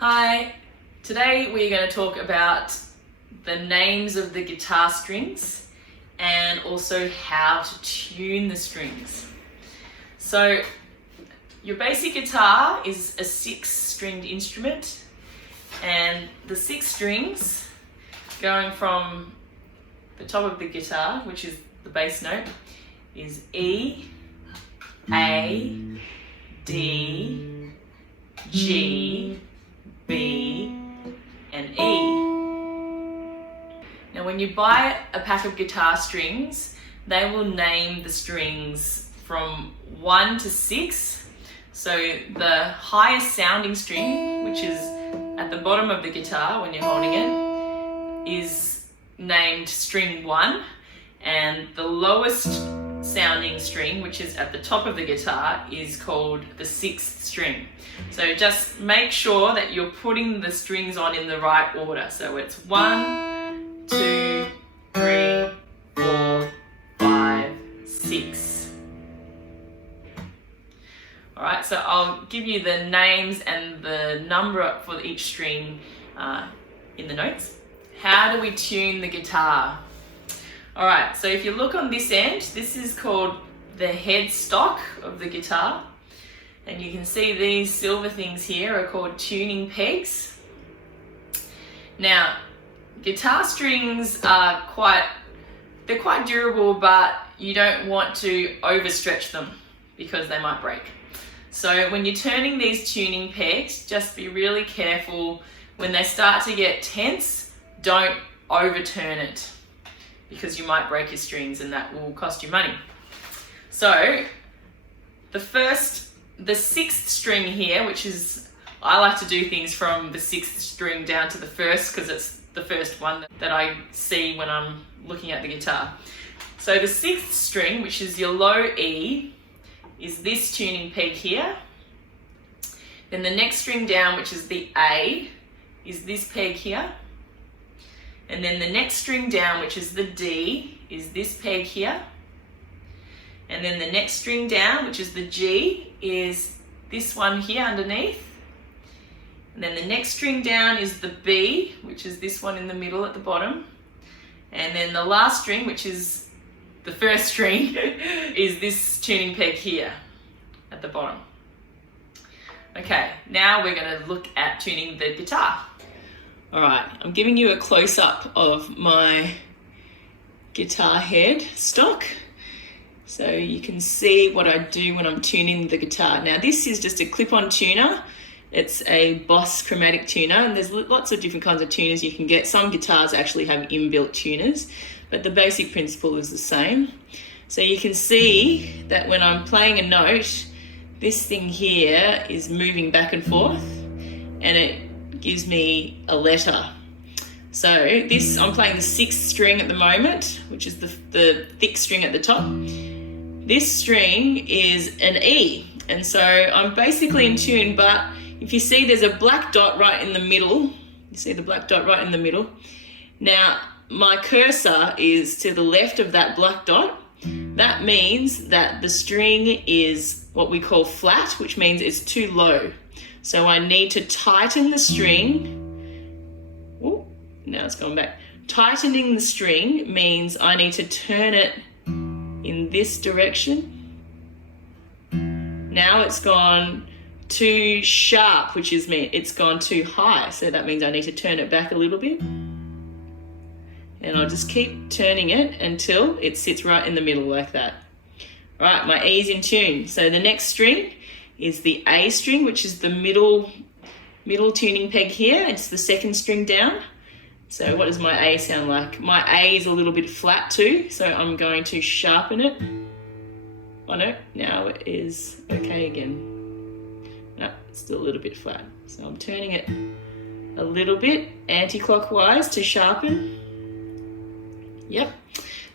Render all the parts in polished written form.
Hi, today we're going to talk about the names of the guitar strings and also how to tune the strings. So your basic guitar is a 6-stringed instrument, and the 6 strings going from the top of the guitar, which is the bass note, is E, A, D, G, B, and E. Now when you buy a pack of guitar strings, they will name the strings from 1 to 6. So the highest sounding string, which is at the bottom of the guitar when you're holding it, is named string 1, and the lowest sounding string, which is at the top of the guitar, is called the 6th string. So just make sure that you're putting the strings on in the right order. So it's 1, 2, 3, 4, 5, 6. Alright, so I'll give you the names and the number for each string in the notes. How do we tune the guitar? Alright, so if you look on this end, this is called the headstock of the guitar. And you can see these silver things here are called tuning pegs. Now, guitar strings are quite durable, but you don't want to overstretch them because they might break. So when you're turning these tuning pegs, just be really careful. When they start to get tense, don't overturn it, because you might break your strings and that will cost you money. So the 6th string here, which is, I like to do things from the 6th string down to the 1st because it's the first one that I see when I'm looking at the guitar. So the 6th string, which is your low E, is this tuning peg here. Then the next string down, which is the A, is this peg here. And then the next string down, which is the D, is this peg here. And then the next string down, which is the G, is this one here underneath. And then the next string down is the B, which is this one in the middle at the bottom. And then the last string, which is the first string, is this tuning peg here at the bottom. Okay, now we're going to look at tuning the guitar. Alright, I'm giving you a close-up of my guitar head stock, so you can see what I do when I'm tuning the guitar. Now this is just a clip-on tuner. It's a Boss chromatic tuner, and there's lots of different kinds of tuners you can get. Some guitars actually have inbuilt tuners, but the basic principle is the same. So you can see that when I'm playing a note, this thing here is moving back and forth, and it gives me a letter. So this, I'm playing the 6th string at the moment, which is the thick string at the top. This string is an E, and so I'm basically in tune, but if you see there's a black dot right in the middle, you see the black dot right in the middle. Now my cursor is to the left of that black dot. That means that the string is what we call flat, which means it's too low. So I need to tighten the string. Oh, now it's gone back. Tightening the string means I need to turn it in this direction. Now it's gone too sharp, which is it's gone too high. So that means I need to turn it back a little bit. And I'll just keep turning it until it sits right in the middle like that. All right, my E's in tune. So the next string is the A string, which is the middle tuning peg here. It's the 2nd string down. So what does my A sound like? My A is a little bit flat too, so I'm going to sharpen it. Oh no, now it is okay again. No, it's still a little bit flat. So I'm turning it a little bit anti-clockwise to sharpen. Yep,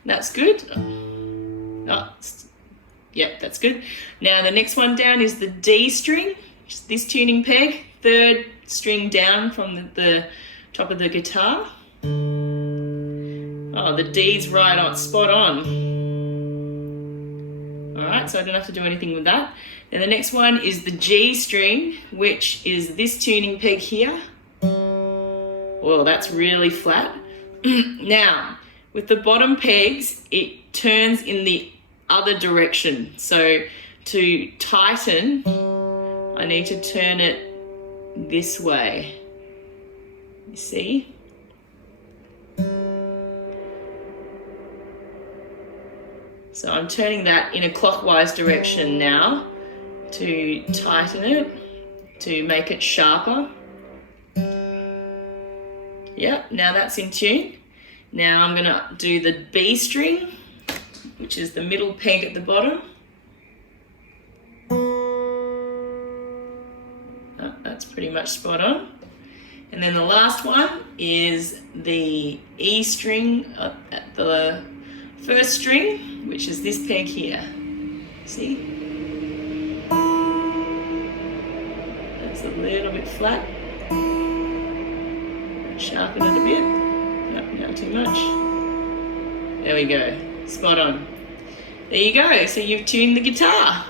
that's good. Yep, that's good. Now the next one down is the D string, which is this tuning peg, 3rd string down from the top of the guitar. Oh, the D's right on, spot on. All right, so I don't have to do anything with that. And the next one is the G string, which is this tuning peg here. Well, that's really flat. Now, with the bottom pegs, it turns in the other direction. So to tighten, I need to turn it this way. You see? So I'm turning that in a clockwise direction now to tighten it, to make it sharper. Yep, now that's in tune. Now I'm gonna do the B string, which is the middle peg at the bottom. Oh, that's pretty much spot on. And then the last one is the E string at the first string, which is this peg here. See? That's a little bit flat. Sharpen it a bit. Nope, not too much. There we go. Spot on. There you go. So you've tuned the guitar.